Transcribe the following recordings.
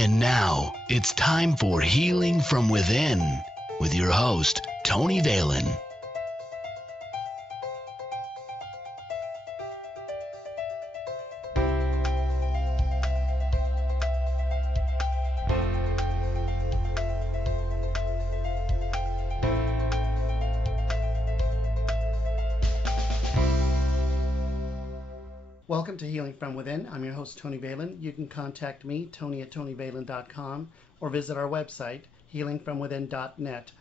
And now it's time for Healing from Within with your host, Tony Valen. Welcome to Healing from Within. I'm your host, Tony Valen. You can contact me, Tony@TonyValen.com, or visit our website, healingfromwithin.net.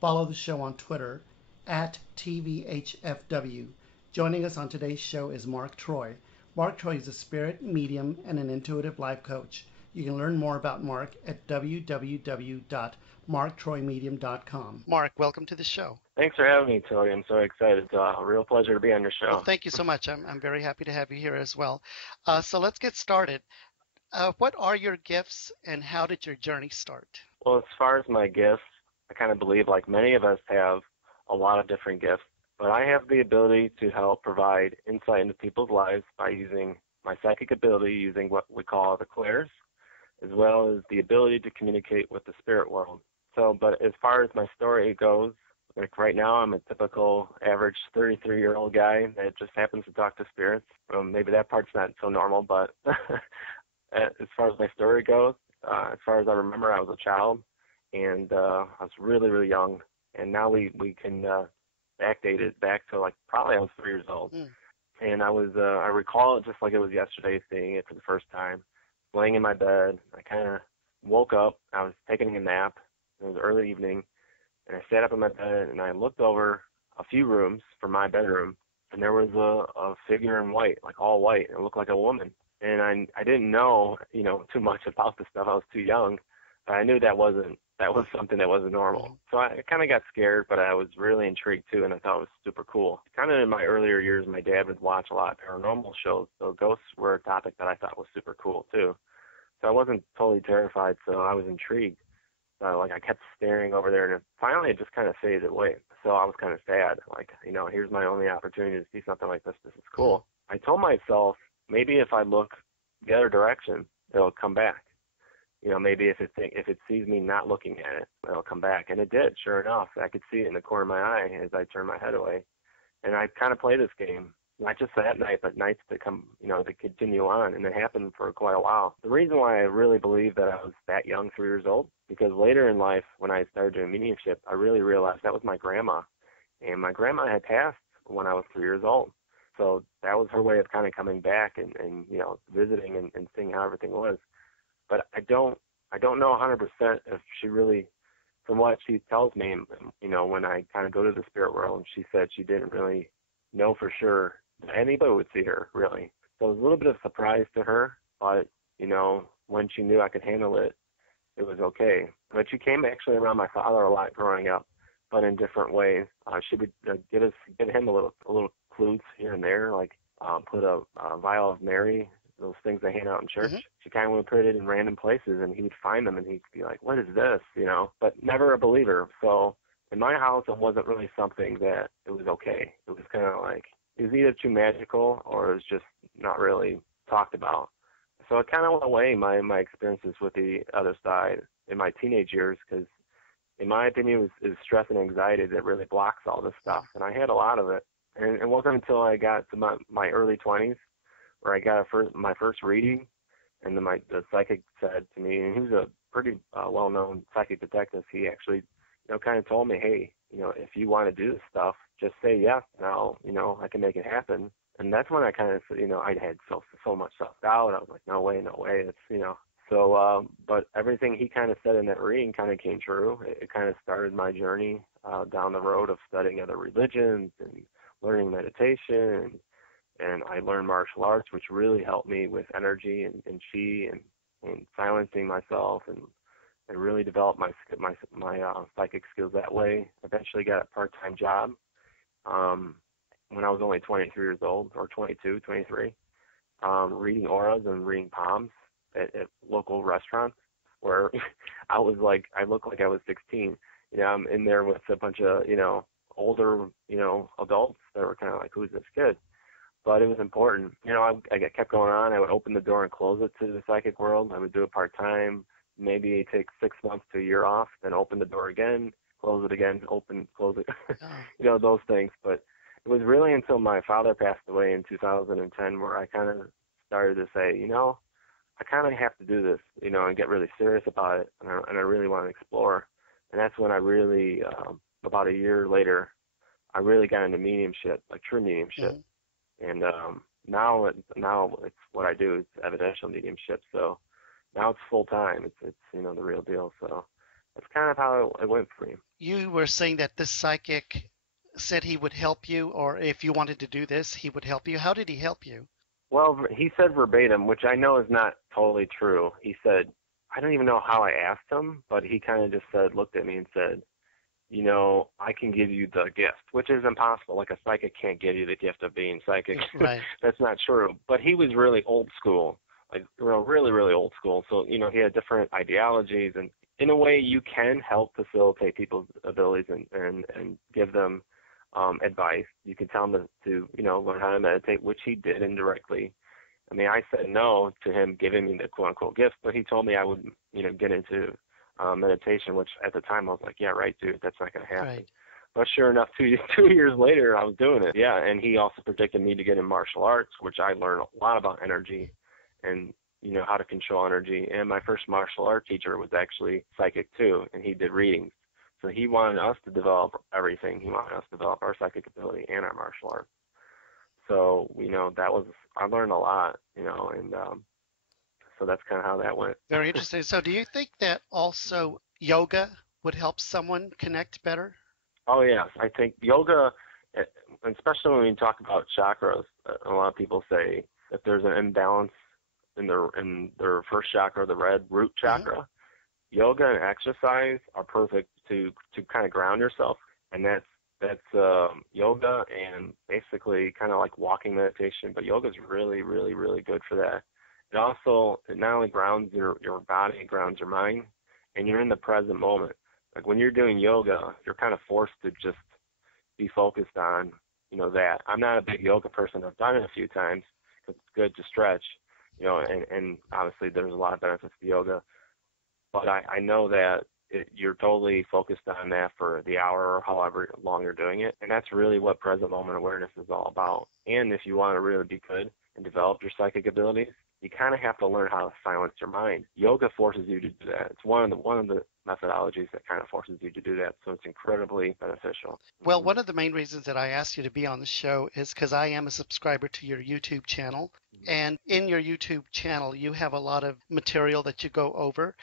Follow the show on Twitter, @TVHFW. Joining us on today's show is Mark Troy. Mark Troy is a spirit, medium, and an intuitive life coach. You can learn more about Mark at www.marktroymedium.com. Mark, welcome to the show. Thanks for having me, Tony. I'm so excited. It's a real pleasure to be on your show. Well, thank you so much. I'm very happy to have you here as well. So let's get started. What are your gifts and how did your journey start? Well, as far as my gifts, I kind of believe like many of us have a lot of different gifts, but I have the ability to help provide insight into people's lives by using my psychic ability, using what we call the clairs, as well as the ability to communicate with the spirit world. But as far as my story goes, like right now, I'm a typical average 33-year-old guy that just happens to talk to spirits. Maybe that part's not so normal, but as far as my story goes, as far as I remember, I was a child, and I was really, really young. And now we can backdate it back to like probably I was 3 years old. And I recall it just like it was yesterday, seeing it for the first time, laying in my bed. I kind of woke up. I was taking a nap. It was early evening. And I sat up in my bed and I looked over a few rooms from my bedroom, and there was a figure in white, like all white. It looked like a woman. And I didn't know, too much about the stuff. I was too young, but I knew that was something that wasn't normal. So I kind of got scared, but I was really intrigued too, and I thought it was super cool. Kind of in my earlier years, my dad would watch a lot of paranormal shows, so ghosts were a topic that I thought was super cool too. So I wasn't totally terrified, so I was intrigued. I kept staring over there, and finally it just kind of faded away. So I was kind of sad. Here's my only opportunity to see something like this. This is cool. I told myself maybe if I look the other direction, it'll come back. Maybe if it sees me not looking at it, it'll come back. And it did, sure enough. I could see it in the corner of my eye as I turned my head away. And I kind of play this game, not just that night, but nights to come, to continue on. And it happened for quite a while. The reason why I really believe that I was that young, 3 years old, because later in life, when I started doing mediumship, I really realized that was my grandma. And my grandma had passed when I was 3 years old. So that was her way of kind of coming back and visiting and seeing how everything was. But I don't know 100% if she really, from what she tells me, when I kind of go to the spirit world, she said she didn't really know for sure that anybody would see her, really. So it was a little bit of a surprise to her, but, when she knew I could handle it, it was okay. But she came actually around my father a lot growing up, but in different ways. She would give him a little clues here and there, like put a vial of Mary, those things they hand out in church. She kind of would put it in random places, and he would find them, and he'd be like, "What is this?" But never a believer. So in my house, it wasn't really something that it was okay. It was kind of like it was either too magical or it was just not really talked about. So it kind of went away, my experiences with the other side in my teenage years, because in my opinion, it was stress and anxiety that really blocks all this stuff. And I had a lot of it. And it wasn't until I got to my early 20s where I got my first reading, and then the psychic said to me, and he was a pretty well-known psychic detective, he actually, kind of told me, hey, if you want to do this stuff, just say yes, and I can make it happen. And that's when I kind of, I had so much self-doubt. I was like, no way, it's, So, but everything he kind of said in that reading kind of came true. It kind of started my journey down the road of studying other religions and learning meditation. And I learned martial arts, which really helped me with energy and chi and silencing myself and really developed my psychic skills that way. Eventually got a part-time job when I was only 23 years old, or 22, 23, reading auras and reading palms at local restaurants where I looked like I was 16. I'm in there with a bunch of, older, adults that were kind of like, who's this kid? But it was important. I kept going on. I would open the door and close it to the psychic world. I would do it part-time, maybe take 6 months to a year off, then open the door again, close it again, open, close it, those things. But it was really until my father passed away in 2010 where I kind of started to say, I kind of have to do this, and get really serious about it, and I really want to explore. And that's when I really, about a year later, I really got into mediumship, like true mediumship. Mm-hmm. And now it's what I do. It's evidential mediumship. So now it's full time. It's the real deal. So that's kind of how it went for me. You were saying that this psychic said he would help you, or if you wanted to do this, he would help you. How did he help you? Well, he said verbatim, which I know is not totally true. He said, I don't even know how I asked him, but he kind of just looked at me and said, I can give you the gift, which is impossible. Like a psychic can't give you the gift of being psychic. Right. That's not true. But he was really old school, like really, really old school. So, he had different ideologies, and in a way you can help facilitate people's abilities and give them advice. You can tell them to learn how to meditate, which he did indirectly. I mean, I said no to him giving me the quote-unquote gift, but he told me I would, get into meditation, which at the time I was like, yeah, right, dude, that's not going to happen. Right. But sure enough, 2 years later, I was doing it. Yeah, and he also predicted me to get in martial arts, which I learned a lot about energy and, how to control energy. And my first martial art teacher was actually psychic too, and he did readings. So he wanted us to develop everything. He wanted us to develop our psychic ability and our martial arts. So, I learned a lot, and so that's kind of how that went. Very interesting. So do you think that also yoga would help someone connect better? Oh, yes. I think yoga, especially when we talk about chakras, a lot of people say that there's an imbalance in their first chakra, the red root chakra. Mm-hmm. Yoga and exercise are perfect to kind of ground yourself, and that's yoga and basically kind of like walking meditation, but yoga is really, really, really good for that. It not only grounds your body, it grounds your mind, and you're in the present moment. Like when you're doing yoga, you're kind of forced to just be focused on, that. I'm not a big yoga person. I've done it a few times because it's good to stretch, and obviously there's a lot of benefits to yoga. But I know that you're totally focused on that for the hour or however long you're doing it. And that's really what present moment awareness is all about. And if you want to really be good and develop your psychic abilities, you kind of have to learn how to silence your mind. Yoga forces you to do that. It's one of the methodologies that kind of forces you to do that. So it's incredibly beneficial. Well, one of the main reasons that I asked you to be on the show is because I am a subscriber to your YouTube channel. And in your YouTube channel, you have a lot of material that you go over.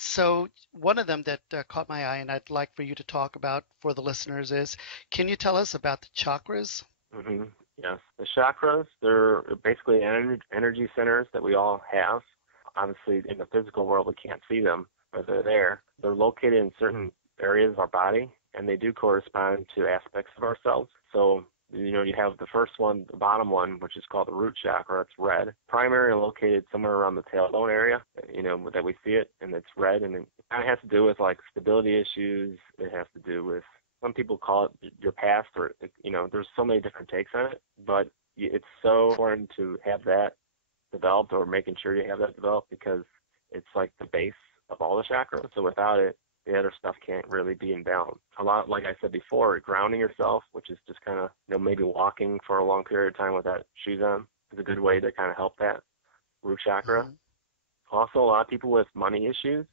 So one of them that caught my eye and I'd like for you to talk about for the listeners is, can you tell us about the chakras? Mm-hmm. Yes. The chakras, they're basically energy centers that we all have. Obviously, in the physical world, we can't see them, but they're there. They're located in certain areas of our body, and they do correspond to aspects of ourselves. So, you have the first one, the bottom one, which is called the root chakra. It's red. Primarily located somewhere around the tailbone area, that we see it, and it's red. And it kind of has to do with, like, stability issues. It has to do with, some people call it your past, or, there's so many different takes on it. But it's so important to have that developed, or making sure you have that developed, because it's like the base of all the chakras. So without it, the other stuff can't really be in balance. A lot, like I said before, grounding yourself, which is just kind of, maybe walking for a long period of time without shoes on, is a good way to kind of help that root chakra. Mm-hmm. Also, a lot of people with money issues,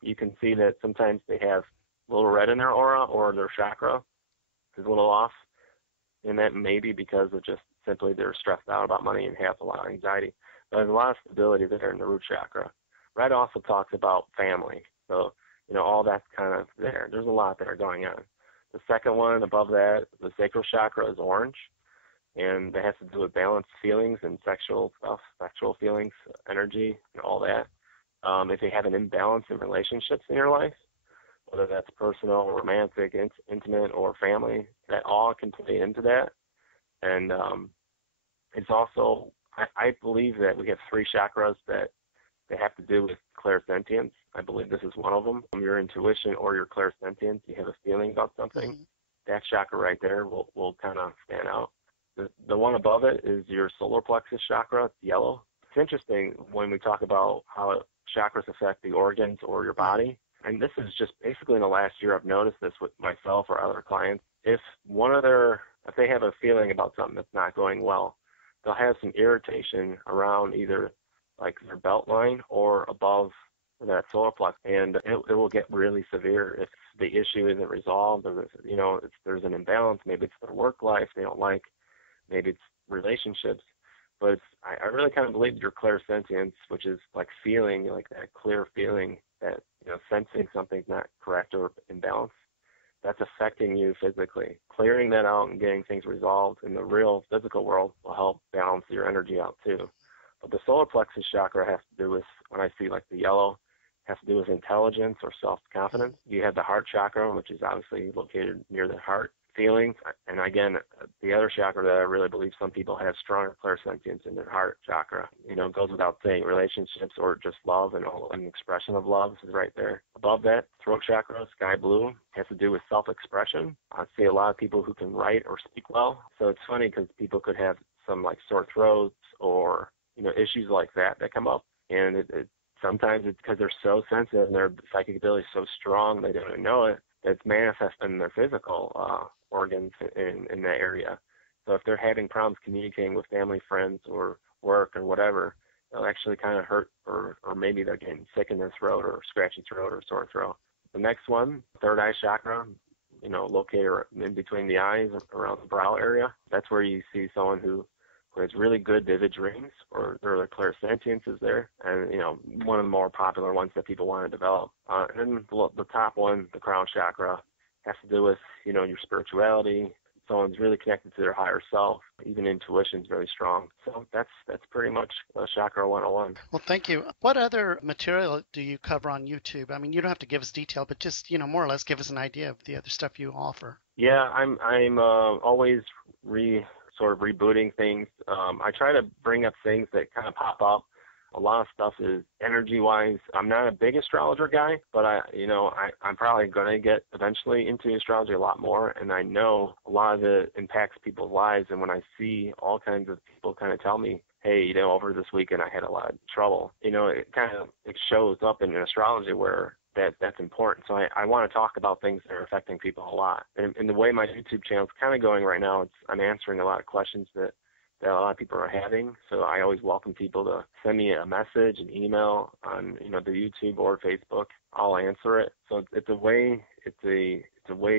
you can see that sometimes they have a little red in their aura, or their chakra is a little off, and that may be because of just simply they're stressed out about money and have a lot of anxiety. But there's a lot of stability there in the root chakra. Red also talks about family, so all that's kind of there. There's a lot there going on. The second one above that, the sacral chakra, is orange, and that has to do with balanced feelings and sexual stuff, sexual feelings, energy, and all that. If you have an imbalance in relationships in your life, whether that's personal, romantic, intimate, or family, that all can play into that. And it's also, I believe that we have 3 chakras that they have to do with clairsentience. I believe this is one of them. Your intuition or your clairsentience, you have a feeling about something, that chakra right there will kind of stand out. The one above it is your solar plexus chakra. It's yellow. interesting when we talk about how chakras affect the organs or your body. And this is just basically in the last year I've noticed this with myself or other clients. If they have a feeling about something that's not going well, they'll have some irritation around either like their belt line or above that solar plexus, and it will get really severe if the issue isn't resolved, or if there's an imbalance. Maybe it's their work life they don't like, maybe it's relationships. But I really kind of believe your clairsentience, which is like feeling, like that clear feeling that, sensing something's not correct or imbalanced, that's affecting you physically. Clearing that out and getting things resolved in the real physical world will help balance your energy out too. But the solar plexus chakra has to do with, when I see like the yellow, has to do with intelligence or self-confidence. You have the heart chakra, which is obviously located near the heart. Feelings, and again, the other chakra that I really believe some people have stronger clairsentience in their heart chakra. Goes without saying, relationships or just love and an expression of love is right there. Above that, throat chakra, sky blue, has to do with self-expression. I'd say a lot of people who can write or speak well. So it's funny because people could have some like sore throats or issues like that come up, and sometimes it's because they're so sensitive and their psychic ability is so strong they don't even know it. It's manifesting in their physical organs in that area. So if they're having problems communicating with family, friends, or work or whatever, they'll actually kind of hurt, or maybe they're getting sick in their throat or scratchy throat or sore throat. The next one, third eye chakra, located in between the eyes, around the brow area. That's where you see someone who has really good vivid dreams, or their clairsentience is there, and one of the more popular ones that people want to develop. And then the top one, the crown chakra, has to do with your spirituality. Someone's really connected to their higher self. Even intuition is very strong. So that's pretty much chakra 101. Well, thank you. What other material do you cover on YouTube? I mean, you don't have to give us detail, but just more or less give us an idea of the other stuff you offer. Yeah, I'm always sort of rebooting things. I try to bring up things that kind of pop up. A lot of stuff is energy-wise. I'm not a big astrologer guy, but I'm probably going to get eventually into astrology a lot more, and I know a lot of it impacts people's lives. And when I see all kinds of people kind of tell me, hey, over this weekend I had a lot of trouble, it shows up in astrology where that's important. So I want to talk about things that are affecting people a lot. And the way my YouTube channel is kind of going right now, I'm answering a lot of questions that a lot of people are having. So I always welcome people to send me a message, an email on the YouTube or Facebook. I'll answer it. So it's a way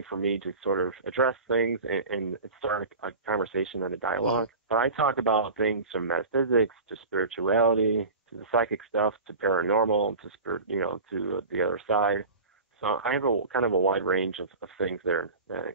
for me to sort of address things and start a conversation and a dialogue. But I talk about things from metaphysics to spirituality to the psychic stuff to paranormal to the other side. So I have kind of a wide range of things there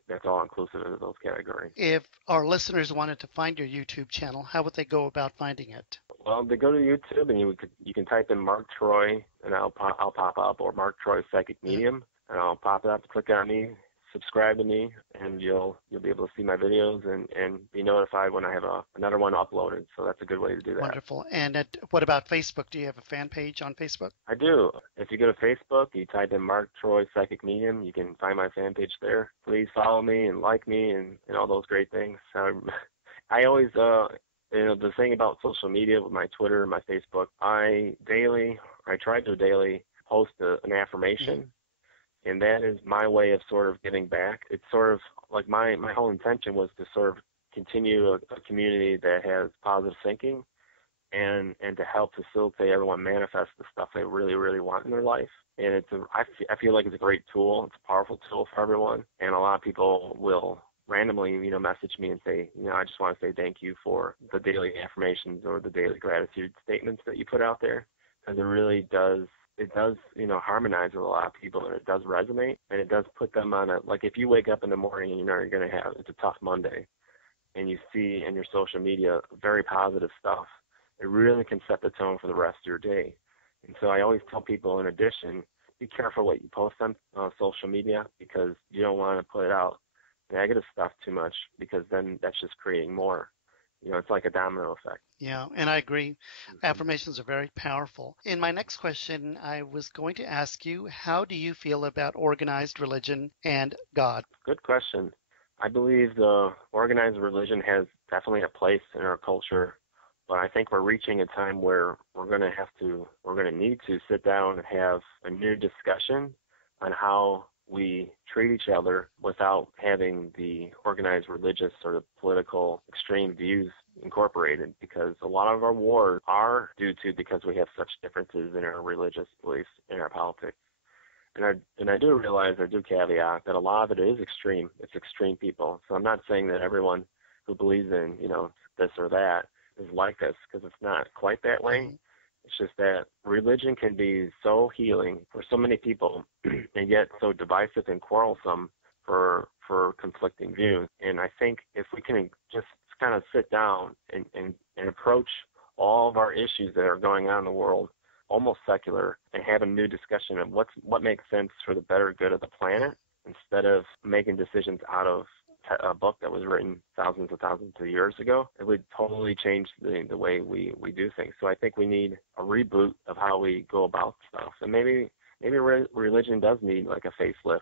that's all inclusive of those categories. If our listeners wanted to find your YouTube channel, how would they go about finding it? Well, they go to YouTube and you can type in Mark Troy and I'll pop up, or Mark Troy Psychic Medium, and I'll pop it up. Click on me, subscribe to me, and you'll be able to see my videos and be notified when I have another one uploaded. So that's a good way to do that. Wonderful. And what about Facebook? Do you have a fan page on Facebook? I do. If you go to Facebook, you type in Mark Troy Psychic Medium, you can find my fan page there. Please follow me and like me and all those great things. I always, the thing about social media with my Twitter and my Facebook, I try to daily post an affirmation. And that is my way of sort of giving back. It's sort of like my whole intention was to sort of continue a community that has positive thinking and to help facilitate everyone manifest the stuff they really, really want in their life. And I feel like it's a great tool. It's a powerful tool for everyone. And a lot of people will randomly, message me and say, I just want to say thank you for the daily affirmations or the daily gratitude statements that you put out there. Because it really does, harmonize with a lot of people, and it does resonate, and it does put them on like if you wake up in the morning and you're going to have, it's a tough Monday, and you see in your social media very positive stuff, it really can set the tone for the rest of your day. And so I always tell people, in addition, be careful what you post on social media, because you don't want to put out negative stuff too much, because then that's just creating more. It's like a domino effect. Yeah, and I agree. Affirmations are very powerful. In my next question, I was going to ask you, how do you feel about organized religion and God? Good question. I believe the organized religion has definitely a place in our culture, But I think we're reaching a time where we're going to need to sit down and have a new discussion on how we treat each other without having the organized religious or the political extreme views incorporated, because a lot of our wars are due to because we have such differences in our religious beliefs, in our politics. And I do realize, I do caveat that a lot of it is extreme. It's extreme people. So I'm not saying that everyone who believes in, this or that is like this, because it's not quite that way. It's just that religion can be so healing for so many people and yet so divisive and quarrelsome for conflicting views. And I think if we can just kind of sit down and approach all of our issues that are going on in the world almost secular and have a new discussion of what makes sense for the better good of the planet, instead of making decisions out of a book that was written thousands of years ago, it would totally change the way we do things. So I think we need a reboot of how we go about stuff. And maybe religion does need like a facelift.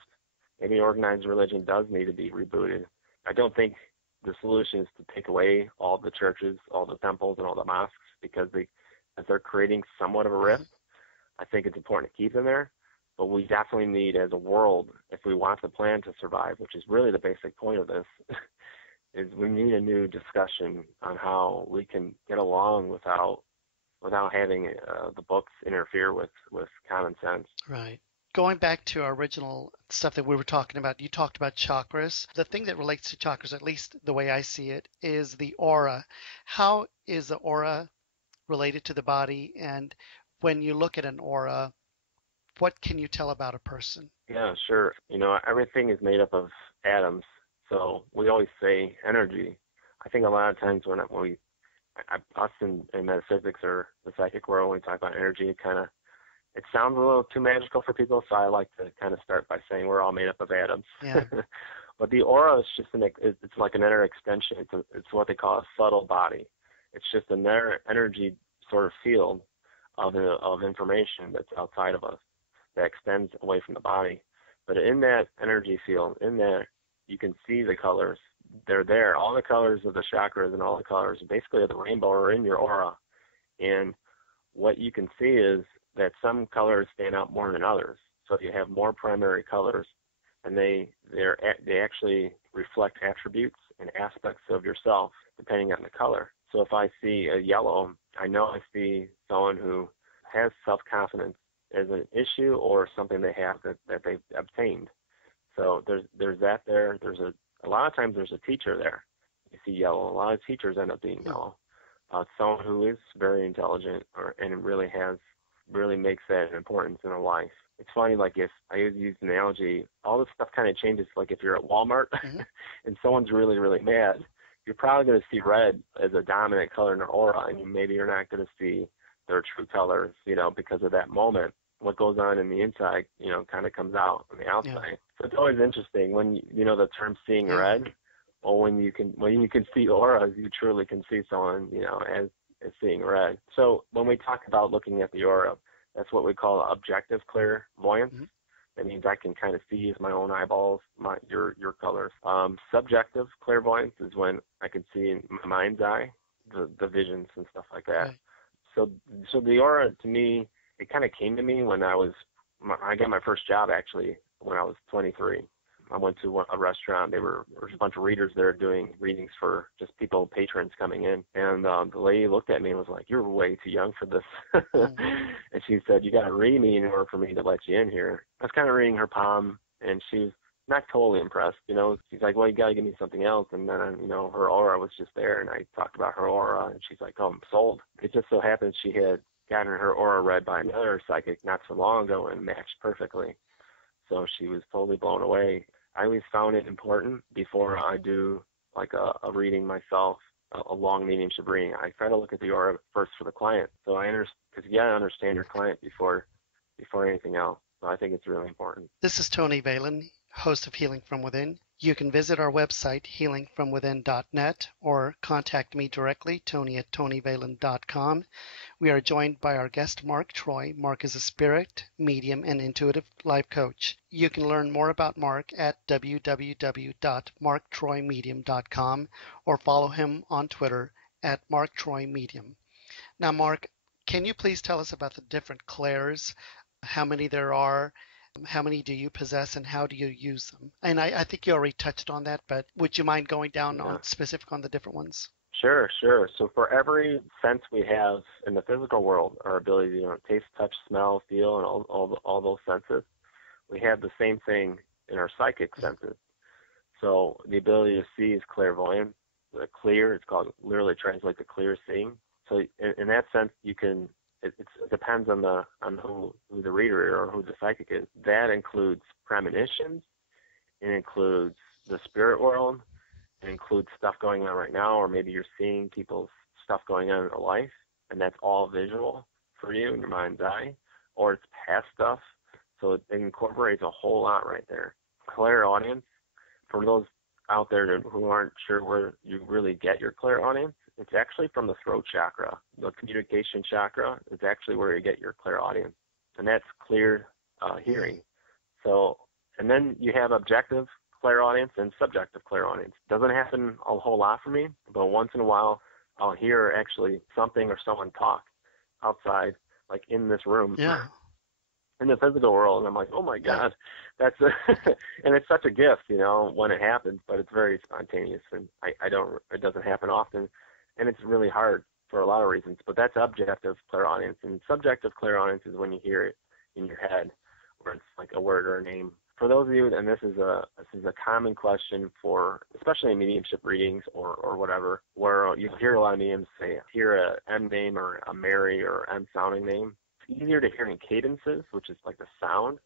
Maybe organized religion does need to be rebooted. I don't think the solution is to take away all the churches, all the temples, and all the mosques, because they're creating somewhat of a rift. I think it's important to keep them there. But we definitely need, as a world, if we want the plan to survive, which is really the basic point of this, is we need a new discussion on how we can get along without having the books interfere with common sense. Right. Going back to our original stuff that we were talking about, you talked about chakras. The thing that relates to chakras, at least the way I see it, is the aura. How is the aura related to the body? And when you look at an aura, what can you tell about a person? Yeah, sure. Everything is made up of atoms. So we always say energy. I think a lot of times when us in metaphysics or the psychic world, when we talk about energy, it sounds a little too magical for people. So I like to kind of start by saying we're all made up of atoms. Yeah. But the aura is just it's like an inner extension. It's what they call a subtle body. It's just an energy sort of field of information that's outside of us, that extends away from the body. But in that energy field, in there, you can see the colors. They're there. All the colors of the chakras and all the colors basically of the rainbow are in your aura. And what you can see is that some colors stand out more than others. So you have more primary colors, and they actually reflect attributes and aspects of yourself depending on the color. So if I see a yellow, I know I see someone who has self-confidence as an issue or something they have that they've obtained. So there's that there. There's a lot of times there's a teacher there. You see yellow. A lot of teachers end up being yellow. Someone who is very intelligent and really makes that an importance in a life. It's funny, like if I use an analogy, all this stuff kind of changes. Like if you're at Walmart and someone's really, really mad, you're probably going to see red as a dominant color in their aura, and maybe you're not going to see their true colors, because of that moment. What goes on in the inside, kind of comes out on the outside. Yeah. So it's always interesting when the term seeing red, or when you can see auras, you truly can see someone, as seeing red. So when we talk about looking at the aura, that's what we call objective clairvoyance. That means I can kind of see with my own eyeballs your colors. Subjective clairvoyance is when I can see in my mind's eye the visions and stuff like that. Right. So the aura, to me, it kind of came to me when I got my first job, actually, when I was 23. I went to a restaurant. There was a bunch of readers there doing readings for just patrons coming in. And the lady looked at me and was like, "You're way too young for this." And she said, "You got to read me in order for me to let you in here." I was kind of reading her palm, and she was not totally impressed. She's like, "Well, you got to give me something else." And then, her aura was just there, and I talked about her aura, and she's like, "Oh, I'm sold." It just so happens she had gotten her aura read by another psychic not so long ago and matched perfectly. So she was totally blown away. I always found it important before I do like a reading myself, a long mediumship reading. I try to look at the aura first for the client. So because you got to understand your client before anything else. So I think it's really important. This is Tony Valen, host of Healing From Within. You can visit our website, healingfromwithin.net, or contact me directly, tony@tonyvalen.com. We are joined by our guest, Mark Troy. Mark is a spirit, medium, and intuitive life coach. You can learn more about Mark at www.marktroymedium.com or follow him on Twitter at Mark Troy Medium. Now, Mark, can you please tell us about the different clairs, how many there are, how many do you possess, and how do you use them? And I think you already touched on that, but would you mind going down Yeah. on specific on the different ones? Sure, sure. So for every sense we have in the physical world, our ability to taste, touch, smell, feel, and all those senses, we have the same thing in our psychic senses. So the ability to see is clairvoyant. The clear, it's called, literally translates to clear seeing. So in that sense, you can. It depends on who the reader is or who the psychic is. That includes premonitions. It includes the spirit world. It includes stuff going on right now, or maybe you're seeing people's stuff going on in their life, and that's all visual for you in your mind's eye, or it's past stuff. So it incorporates a whole lot right there. Clairaudience, for those out there who aren't sure where you really get your clairaudience, it's actually from the throat chakra. The communication chakra is actually where you get your clairaudience, and that's clear hearing. So, and then you have objective clairaudience and subjective clairaudience. Doesn't happen a whole lot for me, but once in a while I'll hear actually something or someone talk outside, like in this room. Yeah. In the physical world, and I'm like, oh my God, that's and it's such a gift, when it happens, but it's very spontaneous, and it doesn't happen often, and it's really hard for a lot of reasons, but that's objective clairaudience, and subjective clairaudience is when you hear it in your head, where it's like a word or a name. For those of you, and this is a common question for, especially in mediumship readings or whatever, where you'll hear a lot of mediums say, hear a M name or a Mary or M sounding name. Easier to hear in cadences, which is like the sound,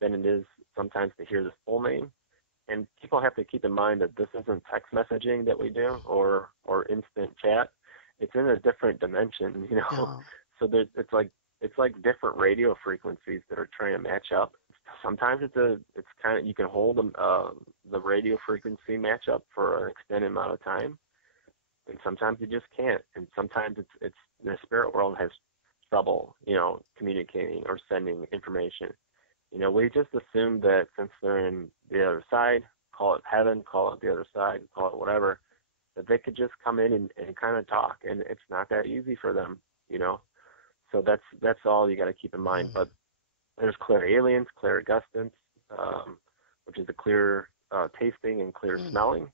than it is sometimes to hear the full name. And people have to keep in mind that this isn't text messaging that we do or instant chat. It's in a different dimension, Yeah. So that it's like different radio frequencies that are trying to match up. Sometimes it's kind of, you can hold the radio frequency match up for an extended amount of time, and sometimes you just can't. And sometimes it's the spirit world has trouble, communicating or sending information. We just assume that since they're in the other side, call it heaven, call it the other side, call it whatever, that they could just come in and kind of talk, and it's not that easy for them, So that's all you got to keep in mind. But there's clairalience, clairgustance, which is the clear tasting and clear smelling.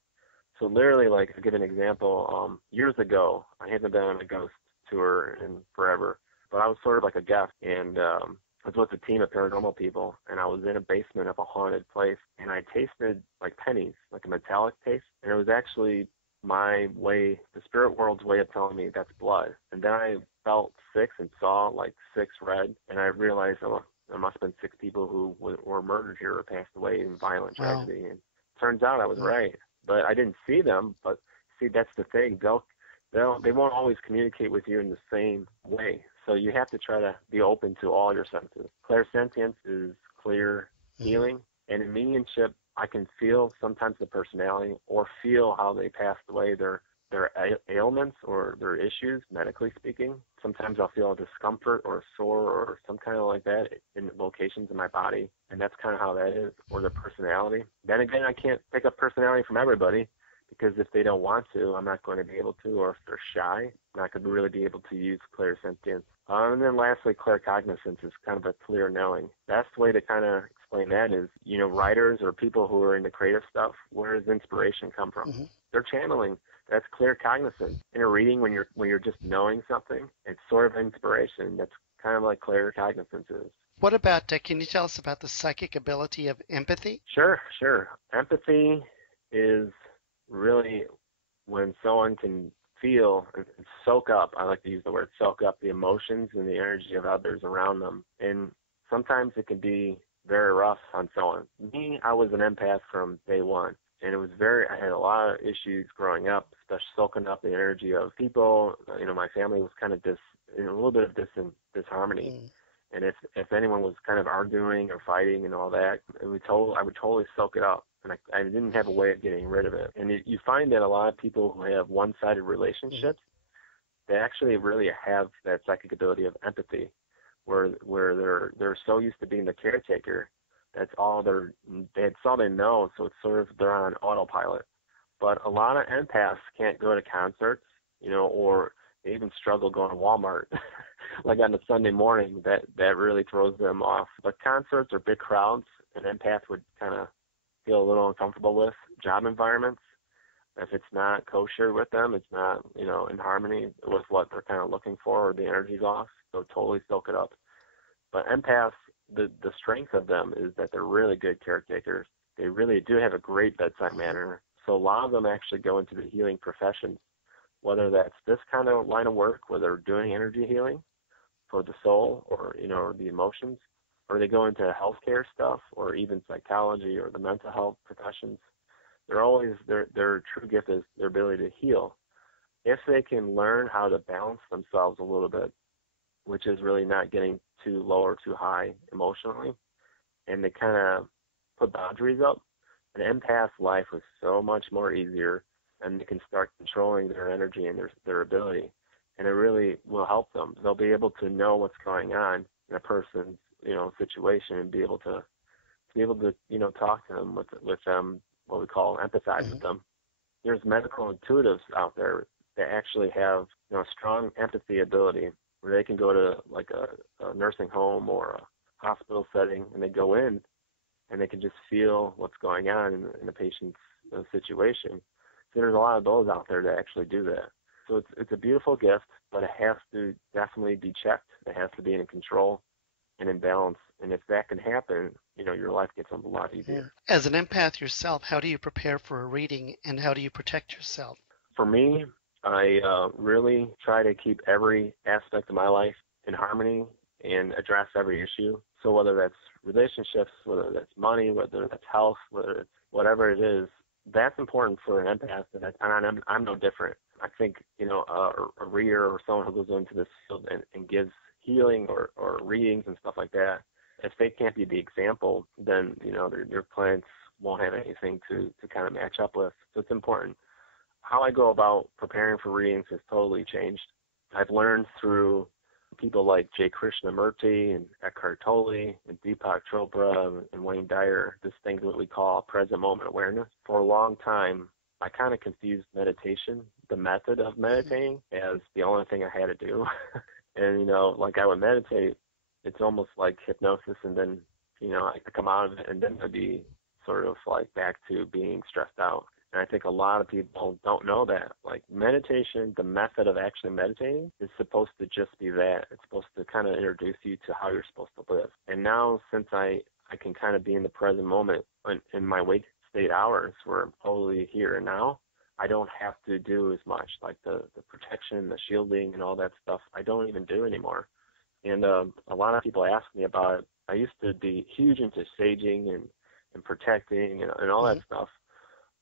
So literally, like, to give an example, years ago, I haven't been on a ghost tour in forever, but I was sort of like a guest, and I was with a team of paranormal people, and I was in a basement of a haunted place, and I tasted like pennies, like a metallic taste, and it was actually my way, the spirit world's way of telling me that's blood. And then I felt 6 and saw like 6 red, and I realized there must have been 6 people who were murdered here or passed away in violent tragedy. And turns out I was right, but I didn't see them. But see, that's the thing. They won't always communicate with you in the same way. So you have to try to be open to all your senses. Clairsentience is clear healing, and in mediumship, I can feel sometimes the personality or feel how they passed away, their ailments or their issues, medically speaking. Sometimes I'll feel a discomfort or a sore or some kind of like that in locations in my body, and that's kind of how that is, or their personality. Then again, I can't pick up personality from everybody, because if they don't want to, I'm not going to be able to, or if they're shy, I'm not going to really be able to use clairsentience. And then lastly, claircognizance is kind of a clear knowing. Best way to kind of explain that is, writers or people who are into creative stuff, where does inspiration come from? They're channeling. That's claircognizance. In a reading, when you're just knowing something, it's sort of inspiration. That's kind of like claircognizance is. What about, can you tell us about the psychic ability of empathy? Sure. Empathy is really when someone can feel and soak up, I like to use the word soak up, the emotions and the energy of others around them. And sometimes it can be very rough on someone. Me, I was an empath from day one. And I had a lot of issues growing up, especially soaking up the energy of people. My family was kind of a little bit of disharmony. And if anyone was kind of arguing or fighting and all that, I would totally soak it up. And I didn't have a way of getting rid of it. And you find that a lot of people who have one-sided relationships, they actually really have that psychic ability of empathy, where they're so used to being the caretaker, that's all they know, so it's sort of they're on autopilot. But a lot of empaths can't go to concerts, or they even struggle going to Walmart. Like on a Sunday morning, that really throws them off. But concerts or big crowds, an empath would kind of feel a little uncomfortable with. Job environments, if it's not kosher with them, it's not, in harmony with what they're kind of looking for, or the energy's off, so totally soak it up. But empaths, the strength of them is that they're really good caretakers. They really do have a great bedside manner. So a lot of them actually go into the healing professions, whether that's this kind of line of work where they're doing energy healing for the soul, or the emotions, or they go into healthcare stuff, or even psychology or the mental health professions. They're always their true gift is their ability to heal. If they can learn how to balance themselves a little bit, which is really not getting too low or too high emotionally, and they kind of put boundaries up, an empath's life was so much more easier, and they can start controlling their energy and their ability, and it really will help them. They'll be able to know what's going on in a person's situation, and be able to talk to them with what we call empathize with them. There's medical intuitives out there that actually have strong empathy ability, where they can go to like a nursing home or a hospital setting, and they go in and they can just feel what's going on in the patient's situation. So there's a lot of those out there that actually do that. So it's a beautiful gift, but it has to definitely be checked. It has to be in control and in balance. And if that can happen, your life gets a lot easier. As an empath yourself, how do you prepare for a reading, and how do you protect yourself? For me, I really try to keep every aspect of my life in harmony and address every issue. So whether that's relationships, whether that's money, whether that's health, whatever it is, that's important for an empath, and I'm no different. I think, a reader or someone who goes into this field and gives healing or readings and stuff like that, if they can't be the example, then, their clients won't have anything to kind of match up with. So it's important. How I go about preparing for readings has totally changed. I've learned through people like J. Krishnamurti and Eckhart Tolle and Deepak Chopra and Wayne Dyer, this thing that we call present moment awareness. For a long time, I kind of confused meditation, the method of meditating, as the only thing I had to do. And, like I would meditate, it's almost like hypnosis, and then, I could come out of it, and then I'd be sort of like back to being stressed out. And I think a lot of people don't know that. Like meditation, the method of actually meditating is supposed to just be that. It's supposed to kind of introduce you to how you're supposed to live. And now, since I can kind of be in the present moment in my wake state hours, where I'm totally here and now, I don't have to do as much, like the protection, the shielding, and all that stuff. I don't even do anymore. And a lot of people ask me about it. I used to be huge into saging and protecting and all that stuff.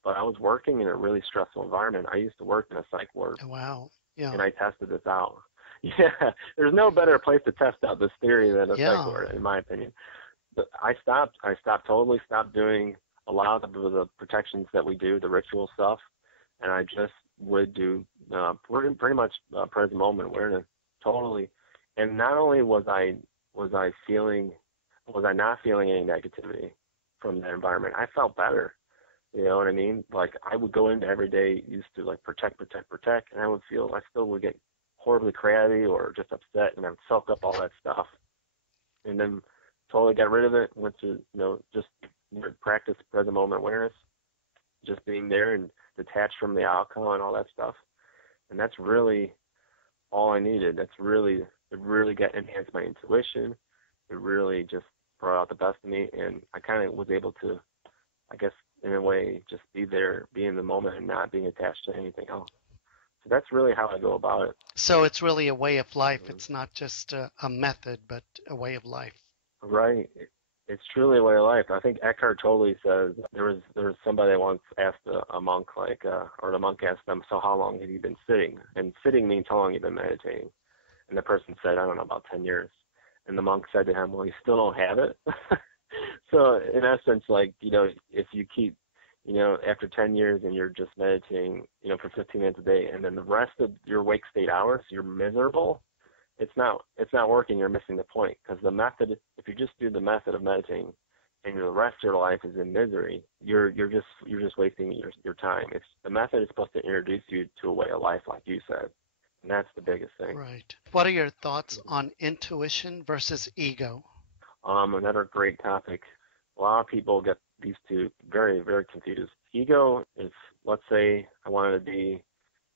But I was working in a really stressful environment. I used to work in a psych ward. Oh, wow. Yeah. And I tested this out. Yeah. There's no better place to test out this theory than a psych ward, in my opinion. But I totally stopped doing a lot of the protections that we do, the ritual stuff. And I just would do pretty much present moment awareness, totally. And not only was I not feeling any negativity from that environment, I felt better. You know what I mean? Like I would go into every day used to like protect, and I still would get horribly crabby or just upset, and I would soak up all that stuff, and then totally got rid of it. Went to just practice present moment awareness, just being there and detached from the outcome and all that stuff, and that's really all I needed. It really enhanced my intuition. It really just brought out the best in me, and I kind of was able to, I guess, in a way, just be there, be in the moment, and not being attached to anything else. So that's really how I go about it. So it's really a way of life. It's not just a method, but a way of life. Right. It's truly a way of life. I think Eckhart Tolle says there was somebody that once asked a monk, or the monk asked them, so how long have you been sitting? And sitting means how long you've been meditating. And the person said, I don't know, about 10 years. And the monk said to him, well, you still don't have it? So in essence, if you keep, after 10 years and you're just meditating, for 15 minutes a day, and then the rest of your wake state hours, you're miserable, it's not working. You're missing the point, because the method, if you just do the method of meditating, and the rest of your life is in misery, you're just wasting your time. It's the method is supposed to introduce you to a way of life, like you said, and that's the biggest thing. Right. What are your thoughts on intuition versus ego? Another great topic. A lot of people get these two very, very confused. Ego is, let's say I wanted to be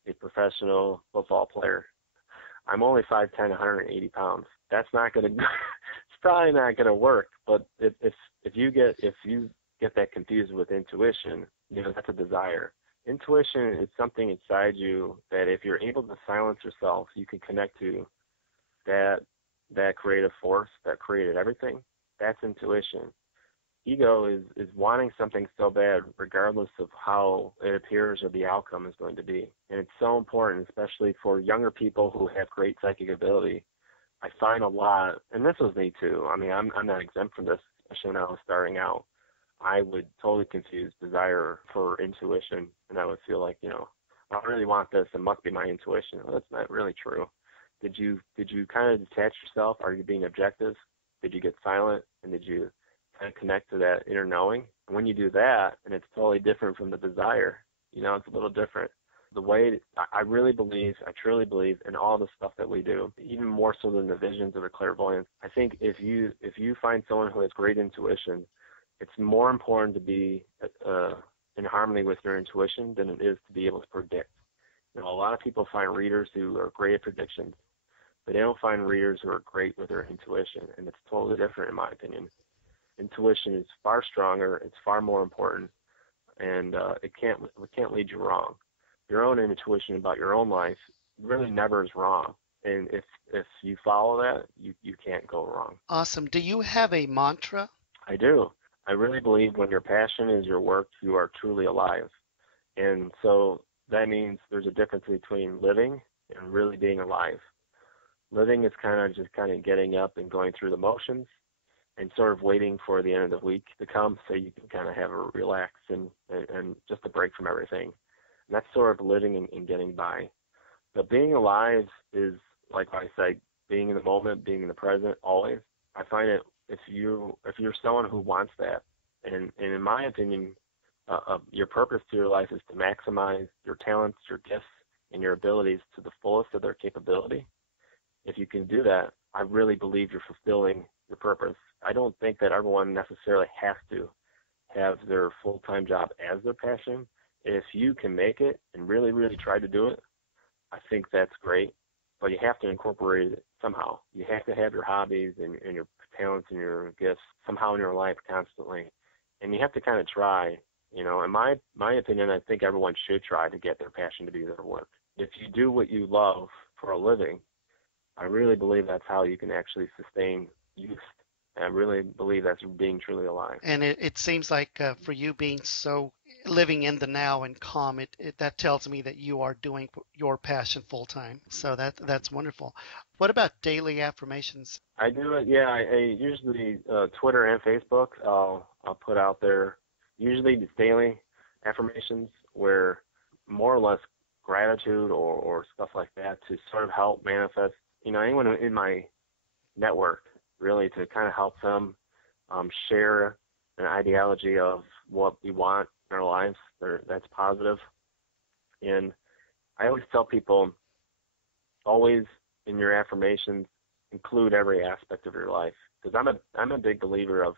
a professional football player. I'm only 5'10", 180 pounds. That's not going to, it's probably not going to work. But if you get that confused with intuition, that's a desire. Intuition is something inside you that if you're able to silence yourself, you can connect to that creative force that created everything. That's intuition. Ego is wanting something so bad, regardless of how it appears or the outcome is going to be. And it's so important, especially for younger people who have great psychic ability. I find a lot, and this was me too. I mean, I'm not exempt from this, especially when I was starting out. I would totally confuse desire for intuition, and I would feel like, I really want this. It must be my intuition. Well, that's not really true. Did you kind of detach yourself? Are you being objective? Did you get silent? And did you kind of connect to that inner knowing? And when you do that, and it's totally different from the desire, it's a little different. The way I truly believe in all the stuff that we do, even more so than the visions or the clairvoyance. I think if you find someone who has great intuition, it's more important to be in harmony with your intuition than it is to be able to predict. A lot of people find readers who are great at predictions, but they don't find readers who are great with their intuition, and it's totally different in my opinion. Intuition is far stronger, it's far more important, and it can't lead you wrong. Your own intuition about your own life really never is wrong, and if you follow that, you can't go wrong. Awesome. Do you have a mantra? I do. I really believe when your passion is your work, you are truly alive. And so that means there's a difference between living and really being alive. Living is kind of getting up and going through the motions and sort of waiting for the end of the week to come so you can kind of have a relax and just a break from everything. And that's sort of living and getting by. But being alive is, like I said, being in the moment, being in the present always. I find it if you're someone who wants that, and in my opinion, your purpose to your life is to maximize your talents, your gifts, and your abilities to the fullest of their capability. If you can do that, I really believe you're fulfilling your purpose. I don't think that everyone necessarily has to have their full-time job as their passion. If you can make it and really, really try to do it, I think that's great. But you have to incorporate it somehow. You have to have your hobbies and your talents and your gifts somehow in your life constantly. And you have to kind of try. In my opinion, I think everyone should try to get their passion to be their work. If you do what you love for a living, I really believe that's how you can actually sustain youth. And I really believe that's being truly alive. And it seems like for you being so living in the now and calm, that tells me that you are doing your passion full time. So that's wonderful. What about daily affirmations? I do it. Yeah, I usually Twitter and Facebook. I'll put out there usually it's daily affirmations where more or less gratitude or stuff like that to sort of help manifest. Anyone in my network really to kind of help them share an ideology of what we want in our lives that's positive. And I always tell people, always in your affirmations, include every aspect of your life. Because I'm a big believer of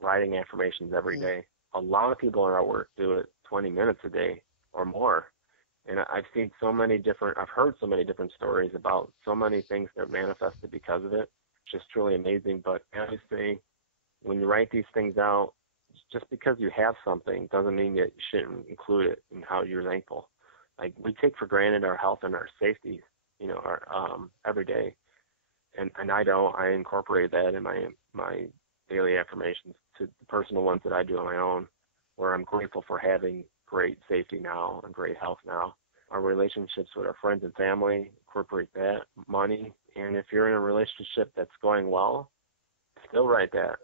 writing affirmations every day. A lot of people in our work do it 20 minutes a day or more. And I've heard so many different stories about so many things that manifested because of it. It's just truly amazing. But obviously, when you write these things out, just because you have something doesn't mean that you shouldn't include it in how you're thankful. Like, we take for granted our health and our safety, every day. And I incorporate that in my daily affirmations to the personal ones that I do on my own, where I'm grateful for having great safety now and great health now. Our relationships with our friends and family, incorporate that, money. And if you're in a relationship that's going well, still write that,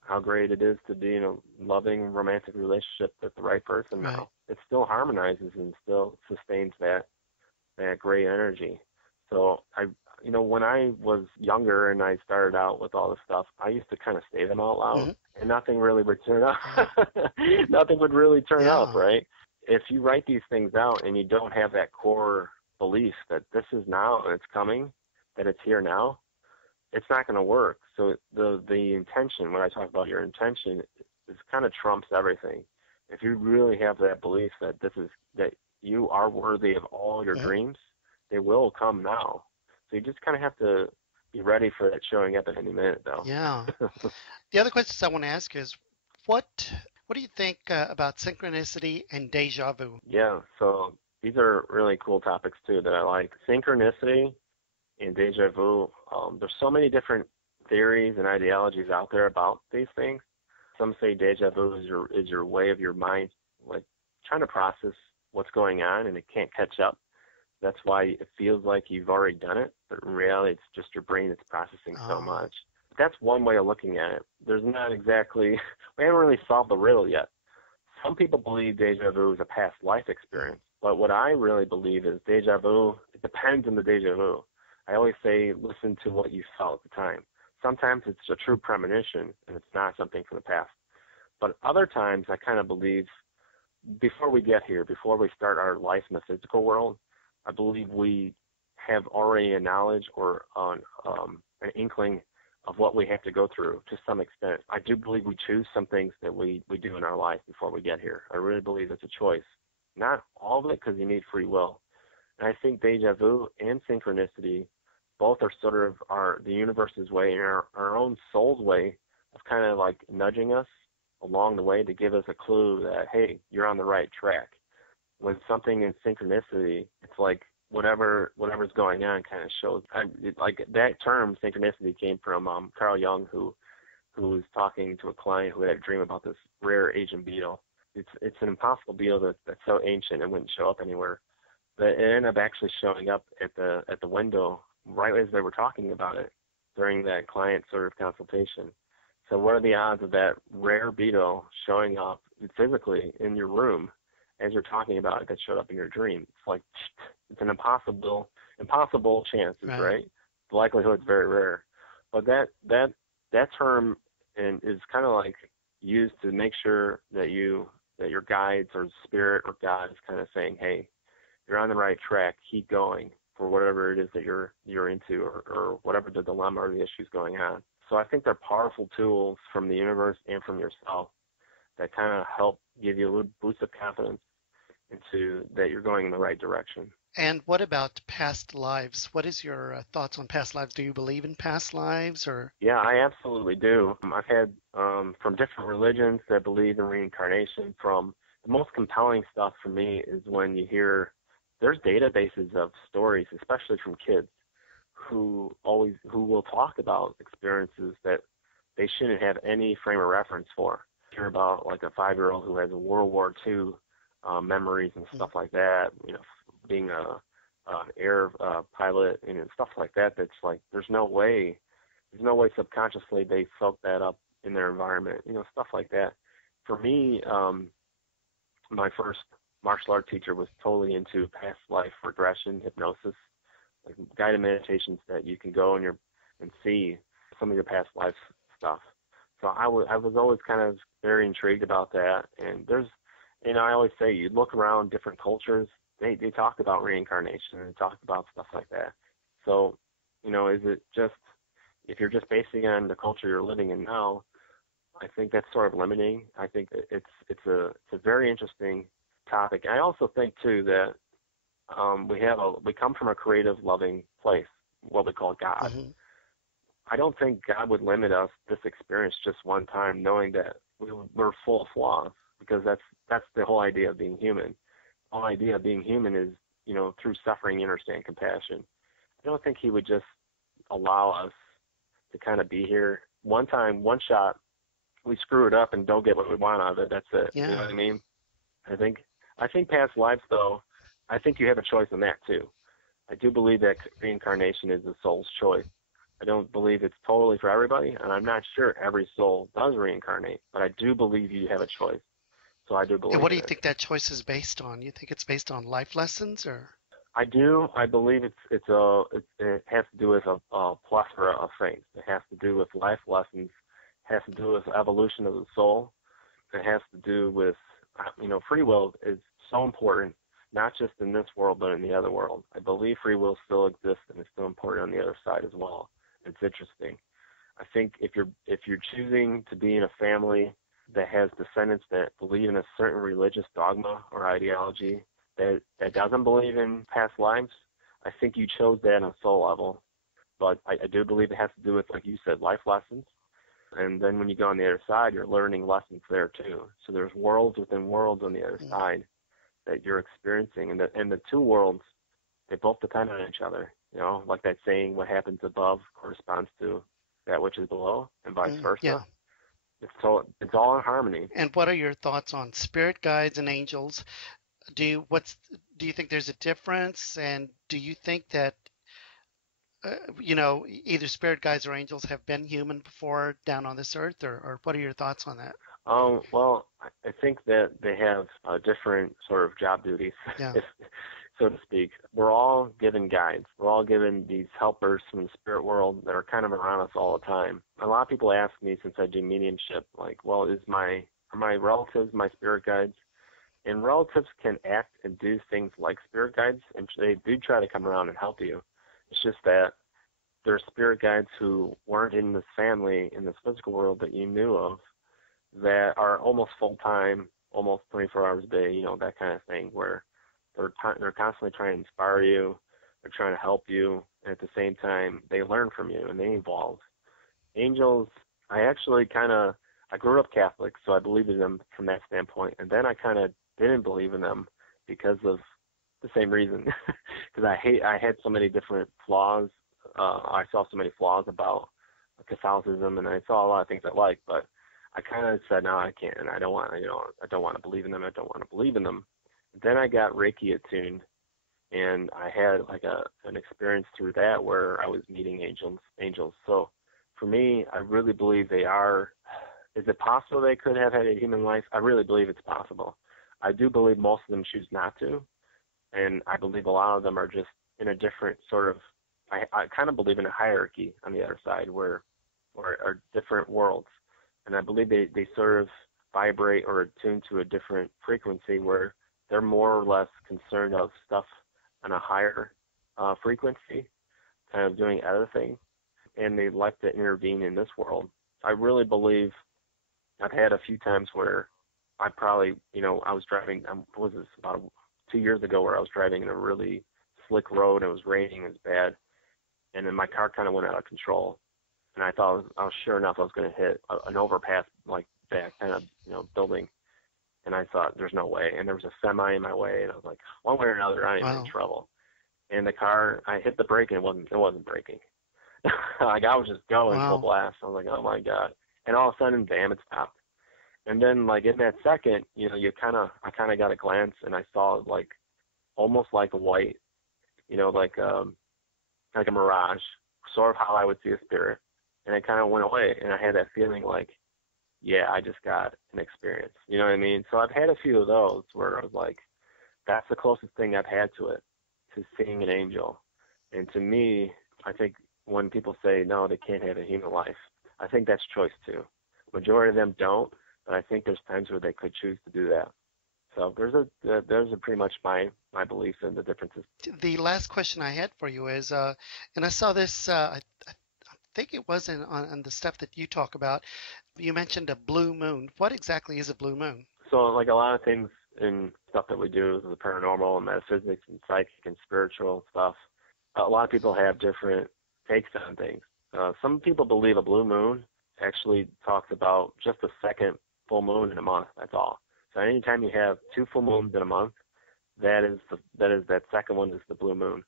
how great it is to be in a loving romantic relationship with the right person now. Right. It still harmonizes and still sustains that great energy. So when I was younger and I started out with all this stuff, I used to kind of say them out loud, and nothing really would turn up. Nothing would really turn up, right? If you write these things out and you don't have that core belief that this is now and it's coming, that it's here now, it's not going to work. So the intention, when I talk about your intention, is kind of trumps everything. If you really have that belief that that you are worthy of all your dreams, they will come now. So you just kind of have to be ready for that showing up at any minute, though. Yeah. The other questions I want to ask is, what do you think about synchronicity and deja vu? Yeah, so these are really cool topics, too, that I like. Synchronicity and deja vu, there's so many different theories and ideologies out there about these things. Some say deja vu is your way of your mind, like, trying to process what's going on, and it can't catch up. That's why it feels like you've already done it, but in reality, it's just your brain that's processing so much. That's one way of looking at it. There's not exactly, we haven't really solved the riddle yet. Some people believe deja vu is a past life experience, but what I really believe is deja vu, it depends on the deja vu. I always say, listen to what you felt at the time. Sometimes it's a true premonition, and it's not something from the past. But other times, I kind of believe, before we get here, before we start our life in the physical world, I believe we have already a knowledge or an inkling of what we have to go through to some extent. I do believe we choose some things that we do in our life before we get here. I really believe it's a choice. Not all of it, because you need free will. And I think deja vu and synchronicity both are sort of the universe's way and our own soul's way of kind of like nudging us along the way to give us a clue that, hey, you're on the right track. When something in synchronicity, it's like whatever's going on kind of shows. Like that term synchronicity came from Carl Jung, who was talking to a client who had a dream about this rare Asian beetle. It's an impossible beetle that's so ancient it wouldn't show up anywhere. But it ended up actually showing up at the window right as they were talking about it during that client sort of consultation. So what are the odds of that rare beetle showing up physically in your room as you're talking about it that showed up in your dream? It's like, it's an impossible chances, right? The likelihood's very rare. But that term is kind of like used to make sure that your guides or spirit or God is kind of saying, hey, you're on the right track, keep going for whatever it is that you're into or whatever the dilemma or the issue's going on. So I think they're powerful tools from the universe and from yourself that kind of help give you a little boost of confidence into that you're going in the right direction. And what about past lives? What is your thoughts on past lives? Do you believe in past lives, or? Yeah, I absolutely do. I've had from different religions that believe in reincarnation. From the most compelling stuff for me is when you hear there's databases of stories, especially from kids, who will talk about experiences that they shouldn't have any frame of reference for. You hear about like a 5-year-old who has a World War II memories and stuff like that, being an air pilot and stuff like that. That's like, there's no way subconsciously they soak that up in their environment, stuff like that. For me, my first martial art teacher was totally into past life regression, hypnosis, like guided meditations that you can go and see some of your past life stuff. So I was always kind of very intrigued about that. And I always say, you look around different cultures, they talk about reincarnation and they talk about stuff like that. So, is it just, if you're just basing it on the culture you're living in now, I think that's sort of limiting. I think it's a very interesting topic. I also think too that we come from a creative, loving place, what we call God. Mm-hmm. I don't think God would limit us this experience just one time, knowing that we're full of flaws, because that's the whole idea of being human. The whole idea of being human is, through suffering, you understand compassion. I don't think He would just allow us to kind of be here one time, one shot. We screw it up and don't get what we want out of it. That's it. Yeah. You know what I mean? I think past lives, though, I think you have a choice in that too. I do believe that reincarnation is the soul's choice. I don't believe it's totally for everybody, and I'm not sure every soul does reincarnate, but I do believe you have a choice. So I do believe. And what do you think that choice is based on? You think it's based on life lessons, or? I do. I believe it has to do with a plethora of things. It has to do with life lessons. It has to do with evolution of the soul. It has to do with, free will is so important, not just in this world, but in the other world. I believe free will still exists and is still important on the other side as well. It's interesting. I think if you're choosing to be in a family that has descendants that believe in a certain religious dogma or ideology that doesn't believe in past lives, I think you chose that on a soul level. But I do believe it has to do with, like you said, life lessons. And then when you go on the other side, you're learning lessons there too. So there's worlds within worlds on the other side that you're experiencing. And the two worlds, they both depend on each other. Like that saying, what happens above corresponds to that which is below, and vice versa. Yeah. It's all in harmony. And what are your thoughts on spirit guides and angels? Do you think there's a difference? And do you think that either spirit guides or angels have been human before down on this earth, or what are your thoughts on that? Well, I think that they have different sort of job duties, Yeah. so to speak. We're all given guides. We're all given these helpers from the spirit world that are kind of around us all the time. A lot of people ask me, since I do mediumship, like, well, are my relatives my spirit guides? And relatives can act and do things like spirit guides, and they do try to come around and help you. It's just that there are spirit guides who weren't in this family, in this physical world that you knew of, that are almost full-time, almost 24 hours a day, that kind of thing, where they're constantly trying to inspire you, they're trying to help you, and at the same time, they learn from you and they evolve. Angels, I grew up Catholic, so I believed in them from that standpoint, and then I kind of didn't believe in them because of the same reason, because I had so many different flaws. I saw so many flaws about Catholicism, and I saw a lot of things I liked, but I kind of said, no, I can't, and I don't want to believe in them. I don't want to believe in them. Then I got Reiki attuned, and I had like an experience through that where I was meeting angels. So for me, I really believe they are. Is it possible they could have had a human life? I really believe it's possible. I do believe most of them choose not to, and I believe a lot of them are just in a different sort of, I kind of believe in a hierarchy on the other side where are different worlds. And I believe they sort of vibrate or attune to a different frequency where they're more or less concerned of stuff on a higher frequency, kind of doing other things, and they like to intervene in this world. I really believe I've had a few times where I probably, I was driving, what was this, about 2 years ago, where I was driving in a really slick road, and it was raining, it was bad, and then my car kind of went out of control, and I thought, sure enough, I was going to hit an overpass like that kind of, building, and I thought, there's no way, and there was a semi in my way, and I was like, one way or another, I'm in trouble, and the car, I hit the brake, and it wasn't braking. Like, I was just going full blast. I was like, oh my God, and all of a sudden, bam, it stopped. And then, like, in that second, I kind of got a glance, and I saw, like, almost like a white, like a mirage, sort of how I would see a spirit. And it kind of went away, and I had that feeling like, yeah, I just got an experience. You know what I mean? So I've had a few of those where I was like, that's the closest thing I've had to it, to seeing an angel. And to me, I think when people say, no, they can't have a human life, I think that's choice too. Majority of them don't. But I think there's times where they could choose to do that. So there's a pretty much my beliefs and the differences. The last question I had for you is, and I saw this, I think it was on the stuff that you talk about. You mentioned a blue moon. What exactly is a blue moon? So like a lot of things in stuff that we do, the paranormal and metaphysics and psychic and spiritual stuff, a lot of people have different takes on things. Some people believe a blue moon actually talks about just a second full moon in a month. That's all. So anytime you have 2 full moons in a month, that second one is the blue moon.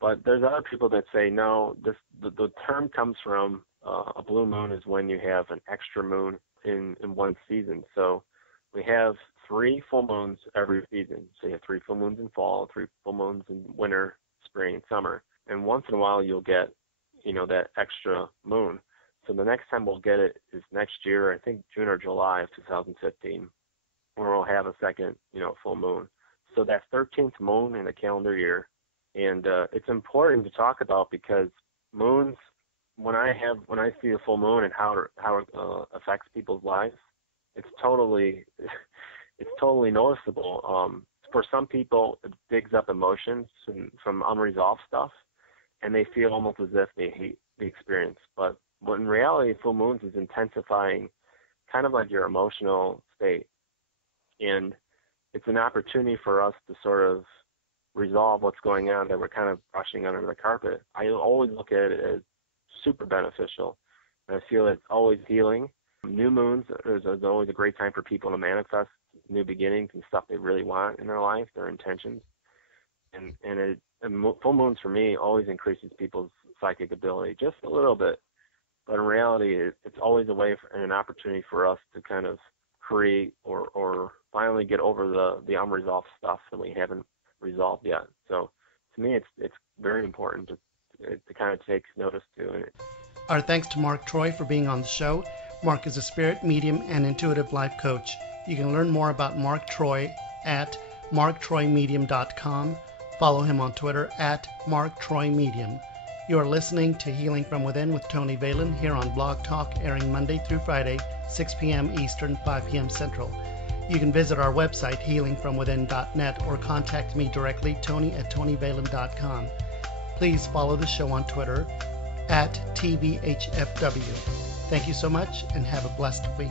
But there's other people that say no. The term comes from a blue moon is when you have an extra moon in one season. So we have 3 full moons every season. So you have 3 full moons in fall, 3 full moons in winter, spring, and summer. And once in a while you'll get that extra moon. So the next time we'll get it is next year, I think June or July of 2015, where we'll have a second, full moon. So that 13th moon in the calendar year And it's important to talk about because moons, when I see a full moon and how it affects people's lives, it's totally noticeable. For some people, it digs up emotions from unresolved stuff, and they feel almost as if they hate the experience. But in reality, full moons is intensifying kind of like your emotional state. And it's an opportunity for us to sort of resolve what's going on that we're kind of brushing under the carpet. I always look at it as super beneficial. And I feel it's always healing. New moons is always a great time for people to manifest new beginnings and stuff they really want in their life, their intentions. And full moons for me always increases people's psychic ability just a little bit. But in reality, it's always a way and an opportunity for us to kind of create or finally get over the unresolved stuff that we haven't resolved yet. So to me, it's very important to kind of take notice to. And our thanks to Mark Troy for being on the show. Mark is a spirit, medium, and intuitive life coach. You can learn more about Mark Troy at marktroymedium.com. Follow him on Twitter at marktroymedium. You are listening to Healing from Within with Tony Valen here on Blog Talk, airing Monday through Friday, 6 p.m. Eastern, 5 p.m. Central. You can visit our website, healingfromwithin.net, or contact me directly, tony@tonyvalen.com. Please follow the show on Twitter at TVHFW. Thank you so much and have a blessed week.